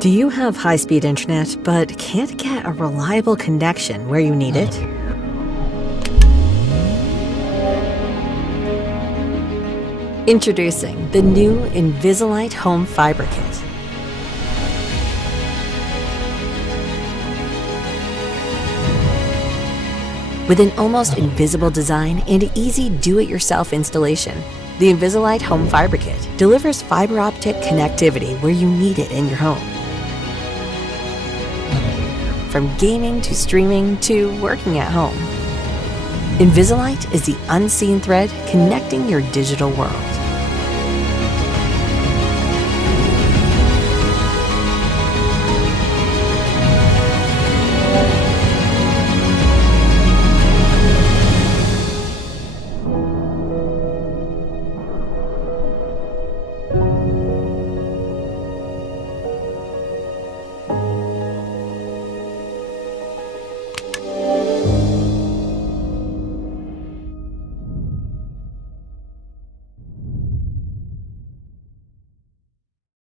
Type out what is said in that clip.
Do you have high-speed internet but can't get a reliable connection where you need it? Introducing the new InvisiLight Home Fiber Kit. With an almost invisible design and easy do-it-yourself installation, the InvisiLight Home Fiber Kit delivers fiber optic connectivity where you need it in your home. From gaming to streaming to working at home, InvisiLight is the unseen thread connecting your digital world.